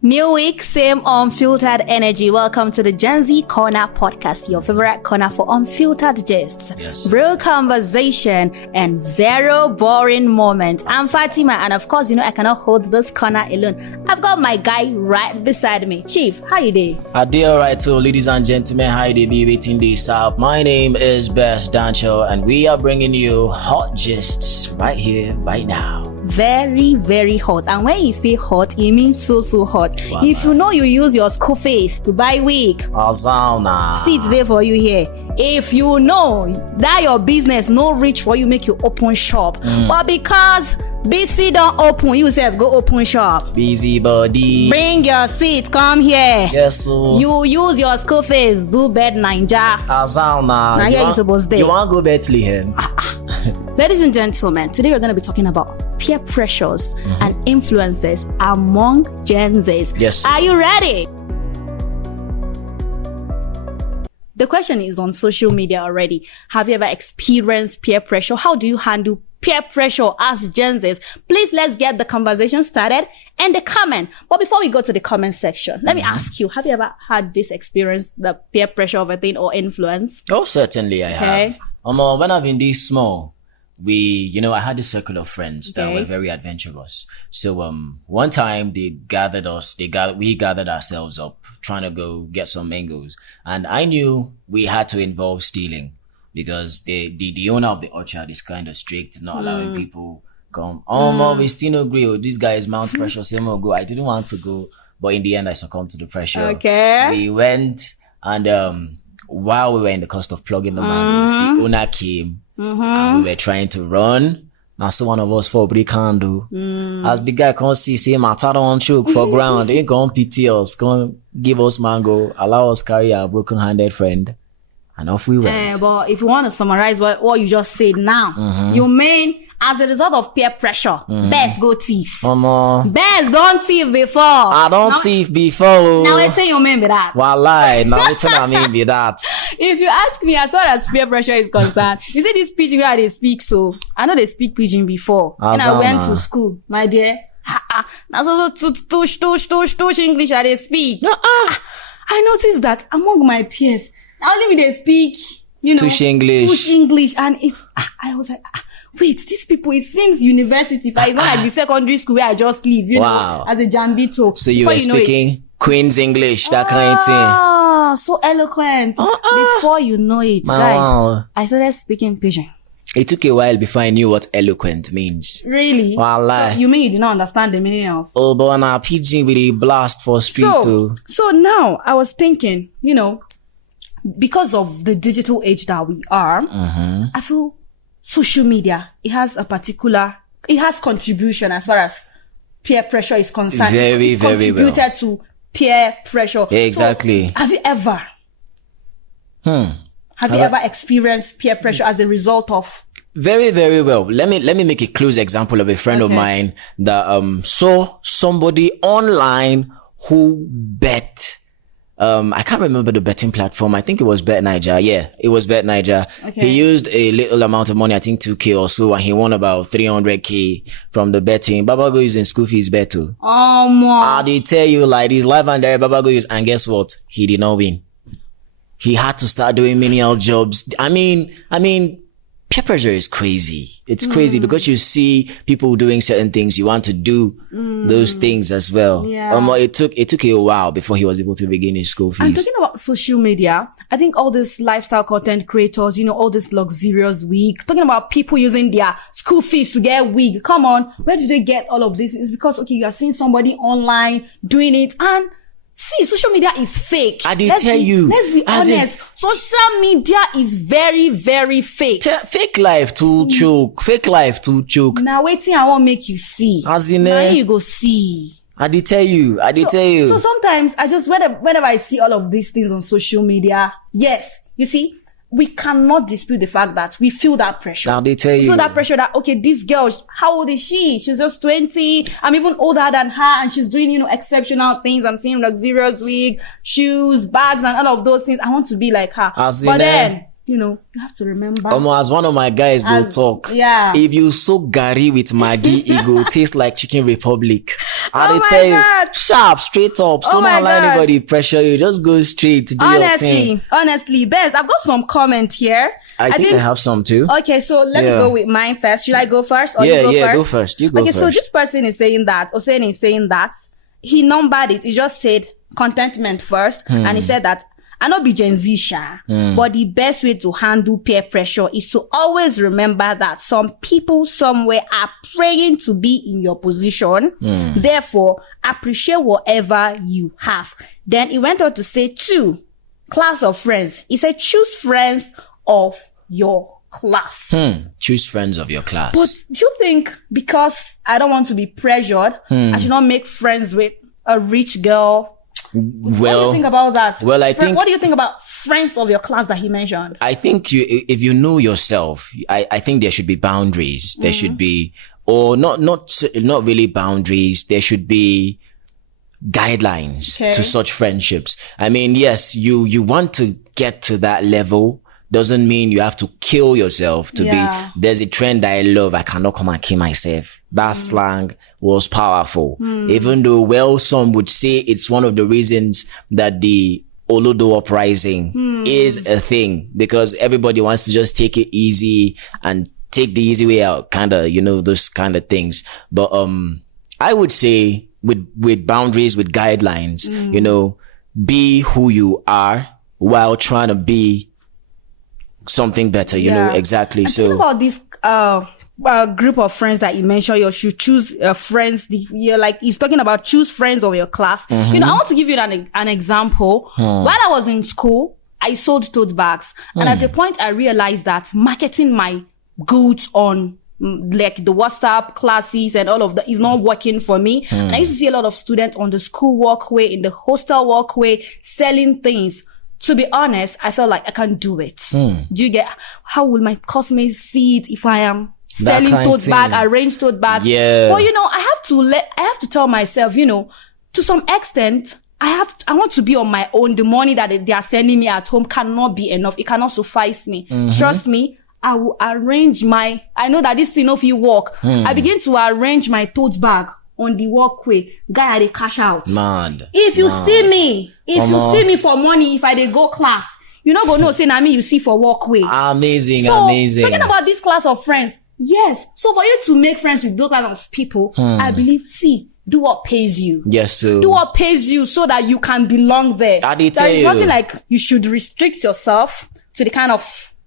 New week, same unfiltered energy. Welcome to the Gen Z Corner podcast, your favorite corner for unfiltered gists, real conversation, and zero boring moment. I'm Fatima, and of course, I cannot hold this corner alone. I've got my guy right beside me. Chief, how you doing? I did alright too, ladies and gentlemen. How you be waiting this up? My name is Best Dancho, and we are bringing you hot gists right here, right now. Very, very hot. And when you say hot, it means so hot. Wow. If you know you use your school face to buy wig, sit there for you here. If you know that your business no reach for you, make you open shop. But because BC don't open, you self go open shop. Busy body. Bring your seat, come here. Yes, sir. You use your school face, do bed Ninja. Now here you supposed to. You want to go Bethlehem? Ladies and gentlemen, today we're going to be talking about peer pressures and influences among Gen Zs. Yes. Are you ready? The question is on social media already. Have you ever experienced peer pressure? How do you handle peer pressure as Gen Zs? Please, let's get the conversation started in the comment. But before we go to the comment section, let me ask you, have you ever had this experience, the peer pressure of a thing or influence? Oh, certainly I have. When I've been this small, I had a circle of friends that were very adventurous. So, one time we gathered ourselves up trying to go get some mangoes. And I knew we had to involve stealing because the owner of the orchard is kind of strict, not allowing people come. We still no agree. This guy is Mount Pressure, same go. I didn't want to go, but in the end I succumbed to the pressure. Okay. We went and, while we were in the cost of plugging the mangoes, the owner came. And we were trying to run. Now, so one of us for break can't do. As the guy can't see my title on choke for ground, they can't pity us, can't give us mango, allow us carry our broken-handed friend, and off we went. But if you want to summarize what you just said now, you mean as a result of peer pressure, Best go thief. Best don't thief before. I don't thief before. Now I tell you mean be that. Wallah, now I mean be that. If you ask me, as far as peer pressure is concerned, you see this pidgin where they speak, so I know they speak pidgin before. And I went to school, my dear. Now so tush English they speak. I noticed that among my peers, only me they speak, tush English, and it's I was like, wait, these people, it seems university. It's not like the secondary school where I just live, know, as a Jambito. So you were speaking Queen's English, that kind of thing. So eloquent. Before you know it, guys, I started speaking pidgin. It took a while before I knew what eloquent means. Really? Wallah. So you mean you did not understand the meaning of? Oh, but now pidgin with a blast for street too. So now I was thinking, because of the digital age that we are, I feel social media, it has contribution as far as peer pressure is concerned. Very, it very well. Contributed to peer pressure. Yeah, exactly. So, have you ever? Have you ever experienced peer pressure as a result of? Very, very well. Let me make a close example of a friend of mine that saw somebody online who bet. I can't remember the betting platform. I think it was Bet Niger. Yeah, it was Bet Niger. Okay. He used a little amount of money, I think 2K or so, and he won about 300K from the betting. Babago using school fees bet too. I did tell you like this live and direct Babago use, and guess what? He did not win. He had to start doing menial jobs. I mean, peer pressure is crazy. It's crazy because you see people doing certain things. You want to do those things as well. Yeah. It took a while before he was able to begin his school fees. And talking about social media, I think all these lifestyle content creators, all this luxurious wig, talking about people using their school fees to get wig. Come on, where do they get all of this? It's because, you are seeing somebody online doing it, and see, social media is fake. I did tell you. Let's be honest. Social media is very, very fake. Fake life to choke. Fake life to choke. Now waiting, I won't make you see. Now you go see. I did tell you. So sometimes I just, whenever I see all of these things on social media, yes, you see, we cannot dispute the fact that we feel that pressure. Now they tell you. We feel that pressure that, this girl, how old is she? She's just 20. I'm even older than her, and she's doing, exceptional things. I'm seeing luxurious wig, shoes, bags, and all of those things. I want to be like her. But then you have to remember. As one of my guys go talk. Yeah. If you soak Gary with Maggie, it go taste like Chicken Republic. Oh my God. Sharp, straight up. Oh my Don't let God. anybody pressure you. Just go straight to do your thing. Honestly, Bez, I've got some comment here. I think I have some too. Okay, so let me go with mine first. Should I go first or you go first? Go first. You go first. Okay, so this person is saying that, he numbered it. He just said contentment first, and he said that I not be Gen Z sha, but the best way to handle peer pressure is to always remember that some people somewhere are praying to be in your position. Therefore, appreciate whatever you have. Then he went on to say 2, class of friends. He said choose friends of your class. Choose friends of your class. But do you think because I don't want to be pressured, I should not make friends with a rich girl? What do you think about that? Well, what do you think about friends of your class that he mentioned? I think if you know yourself, I think there should be boundaries. There should be, or not really boundaries. There should be guidelines to such friendships. I mean, yes, you want to get to that level. Doesn't mean you have to kill yourself to be. There's a trend that I love. I cannot come and kill myself. That slang was powerful. Even though, some would say it's one of the reasons that the Olodo uprising is a thing, because everybody wants to just take it easy and take the easy way out, kind of, those kind of things. But I would say with boundaries, with guidelines, be who you are while trying to be something better, you know, exactly. And so think about this group of friends that you mentioned. You should choose friends. He's talking about choose friends of your class. I want to give you an example. While I was in school, I sold tote bags, and at the point I realized that marketing my goods on like the WhatsApp classes and all of that is not working for me. And I used to see a lot of students on the school walkway, in the hostel walkway, selling things. To be honest, I felt like I can't do it. Do you get, how will my customers see it if I am selling tote bag, arranged tote bags? Yeah. But I have to tell myself, to some extent, I want to be on my own. The money that they are sending me at home cannot be enough. It cannot suffice me. Trust me, I will arrange I know that this thing, if you walk, I begin to arrange my tote bag on the walkway. Guy, they cash out. Mad. If you see me for money, if I dey go class, you not gonna know, say, na me you see for walkway. Amazing. Talking about this class of friends, yes. So for you to make friends with those kind of people, I believe, do what pays you. Yes, so. Do what pays you so that you can belong there. There is nothing like you should restrict yourself to the kind of,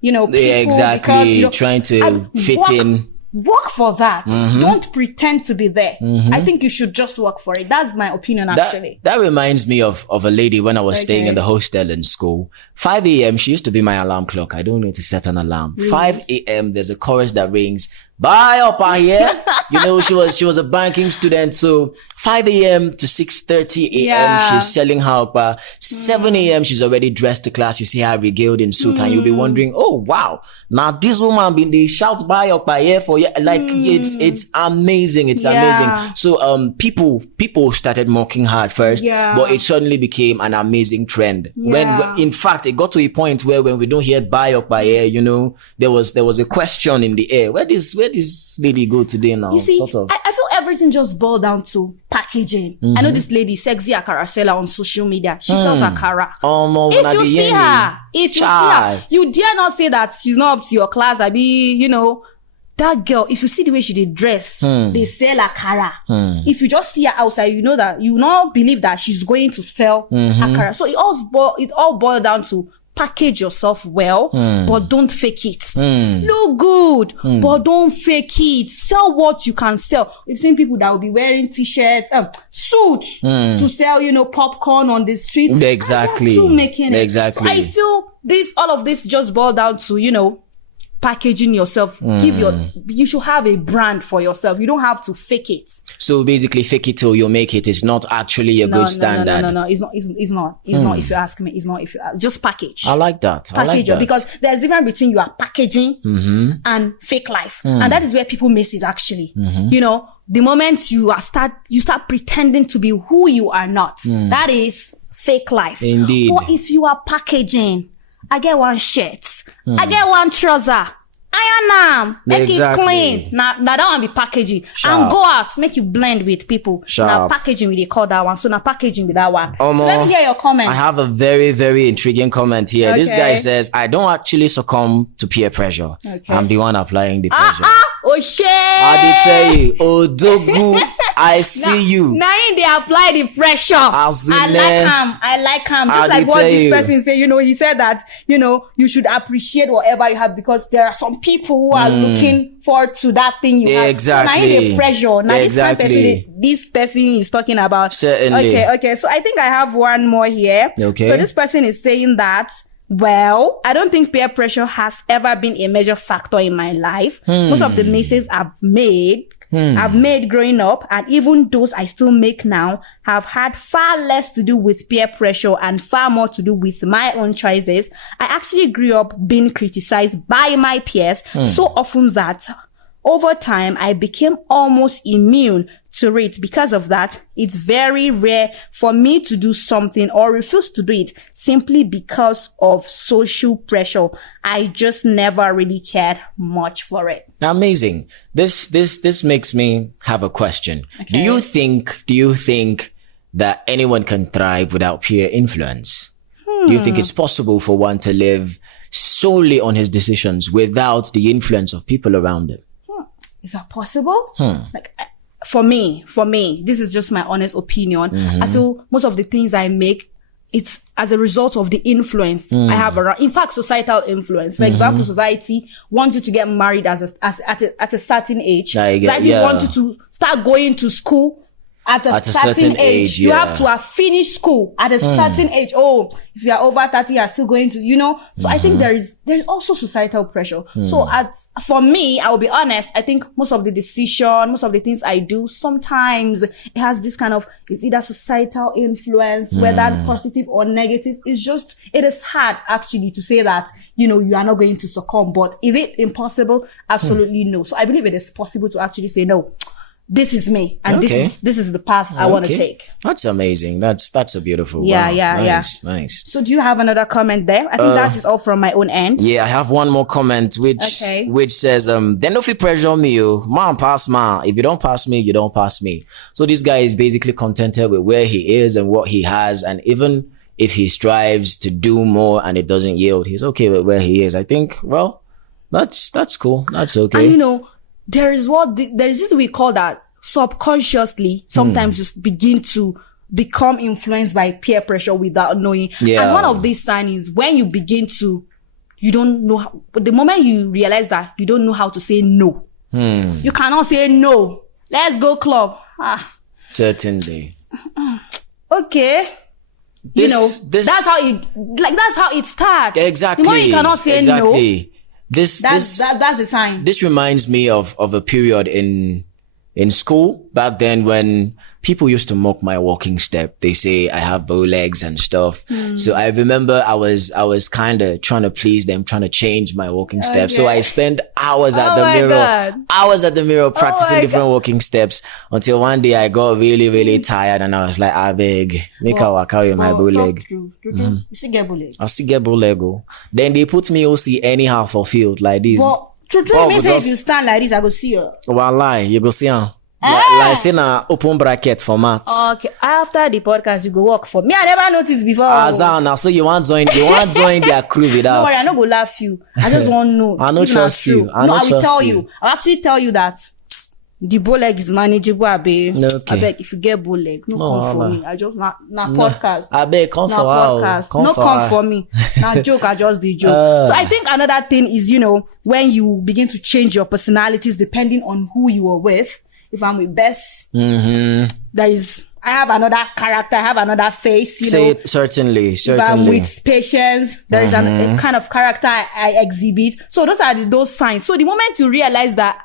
people. Yeah, exactly. Because, trying to fit in. Work for that. Don't pretend to be there. I think you should just work for it. That's my opinion, actually. That reminds me of a lady when I was staying in the hostel in school. 5 a.m. She used to be my alarm clock. I don't need to set an alarm. Really? 5 a.m. There's a chorus that rings. Bye up here. She was a banking student. So 5 a.m. to 6:30 a.m. She's selling her up. 7 a.m. she's already dressed to class. You see her regaled in suit, and you'll be wondering, oh wow, now this woman been they shout bye up here for you. Like it's amazing. It's amazing. So people started mocking her at first, but it suddenly became an amazing trend. When in fact it got to a point where when we don't hear bye up here, there was a question in the air. Where this lady go today now? You see, sort of. I feel everything just boiled down to packaging. I know this lady, Sexy Akara seller on social media. She sells Akara. If you see her, you dare not say that she's not up to your class. That girl, if you see the way she did dress, they sell Akara. If you just see her outside, you know that you not believe that she's going to sell Akara. So it all boiled down to package yourself well, but don't fake it. Look good, but don't fake it. Sell what you can sell. We've seen people that will be wearing t-shirts, suits to sell, popcorn on the street. Exactly. Still making it. Exactly. So I feel all of this just boiled down to, packaging yourself. You should have a brand for yourself. You don't have to fake it. So basically, fake it till you make it. It's not actually a good standard. No. It's not. It's not. If you ask me, it's not. If you just package. I like that. Because there's a difference between you are packaging and fake life, and that is where people miss it. Actually, the moment you start pretending to be who you are not. That is fake life. Indeed. But if you are packaging I get one shirt. I get one trouser. Iron am, make it clean. Now that one be packaging. Sharp. And go out, make you blend with people. Now packaging we dey call that one. So now packaging with that one. So let me hear your comment. I have a very, very intriguing comment here. Okay. This guy says, I don't actually succumb to peer pressure. Okay. I'm the one applying the pressure. Oh shit! I did tell you, Odogu, I see you. Now they apply the pressure. I like him. Just like what this person said, he said that, you should appreciate whatever you have because there are some people who are looking forward to that thing you have. Exactly. So now the pressure. Now this person is talking about. Certainly. Okay. So I think I have one more here. Okay. So this person is saying that, well, I don't think peer pressure has ever been a major factor in my life. Most of the mistakes I've made growing up, and even those I still make now, have had far less to do with peer pressure and far more to do with my own choices. I actually grew up being criticized by my peers so often that over time, I became almost immune to it. Because of that, it's very rare for me to do something or refuse to do it simply because of social pressure. I just never really cared much for it. Amazing. This makes me have a question. Okay. Do you think that anyone can thrive without peer influence? Do you think it's possible for one to live solely on his decisions without the influence of people around him? Is that possible? Like, for me, this is just my honest opinion. I feel most of the things I make, it's as a result of the influence I have around. In fact, societal influence. For example, society wants you to get married at a certain age. Society wants you to start going to school at a certain age. You have to have finished school at a certain age. Oh, if you are over 30, you are still going to, So I think there's also societal pressure. So for me, I will be honest, I think most of the things I do, sometimes it has this kind of, it's either societal influence, whether positive or negative. It is hard actually to say that, you are not going to succumb. But is it impossible? Absolutely no. So I believe it is possible to actually say no. This is me, and this is the path I want to take. That's amazing. That's a beautiful. Nice. So, do you have another comment there? I think that is all from my own end. Yeah, I have one more comment, which says, "Then no fi pressure me, you man pass man. If you don't pass me, you don't pass me." So this guy is basically contented with where he is and what he has, and even if he strives to do more and it doesn't yield, he's okay with where he is. I think, well, that's cool. That's okay. And there is this we call that subconsciously. Sometimes you begin to become influenced by peer pressure without knowing. Yeah. And one of these signs is when you begin to, you don't know, but the moment you realize that you don't know how to say no. You cannot say no. Let's go club. Certainly. Okay. That's how it starts. Exactly. The moment you cannot say no. That's a sign. This reminds me of a period in school back then when people used to mock my walking step. They say I have bow legs and stuff. So I remember I was kind of trying to please them, trying to change my walking steps. So I spent hours at the mirror practicing different walking steps until one day I got really, really tired and I was like, I beg, make a walk out with my bow leg. You still get bow leg? I still get bow leg. Then they put me OC anyhow for field like this. True, means if you stand like this, I go see you. Wallahi, you go see her. Like saying an open bracket format. Okay, after the podcast, you go work for me. I never noticed before. Now, so you want join their crew without. Don't worry, I not go laugh you. I just want to know. I don't trust you. I will tell you. I'll actually tell you that the bow leg is manageable. I beg, if you get bow leg, come for me. I just podcast. I beg, come for podcast. Come for me. Now joke, I just did joke. So I think another thing is, when you begin to change your personalities depending on who you are with. If I'm with Bess, I have another character, I have another face, Certainly. If I'm with Patience, there is a kind of character I exhibit. So those are those signs. So the moment you realize that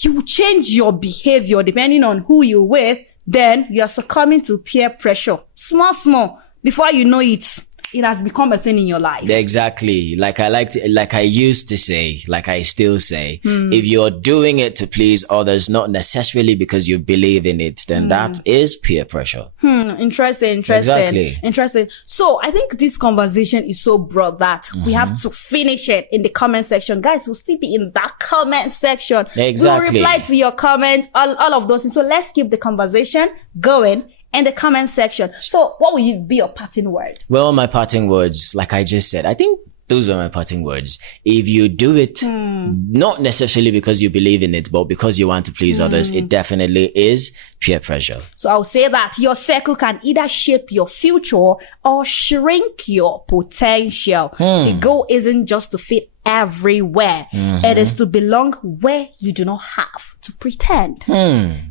you change your behavior depending on who you're with, then you're succumbing to peer pressure. Small. Before you know it, it has become a thing in your life. Exactly. Like I used to say, like I still say, if you're doing it to please others, not necessarily because you believe in it, then that is peer pressure. Interesting. Exactly. Interesting. So I think this conversation is so broad that we have to finish it in the comment section. Guys, we'll still be in that comment section. Exactly. We'll reply to your comments, all of those things. So let's keep the conversation going in the comment section. So what will be your parting word? Well, my parting words, like I just said, I think those were my parting words. If you do it, not necessarily because you believe in it, but because you want to please others, it definitely is peer pressure. So I'll say that your circle can either shape your future or shrink your potential. The goal isn't just to fit everywhere. It is to belong where you do not have to pretend.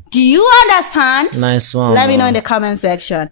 Do you understand? Nice one. Let me know in the comment section.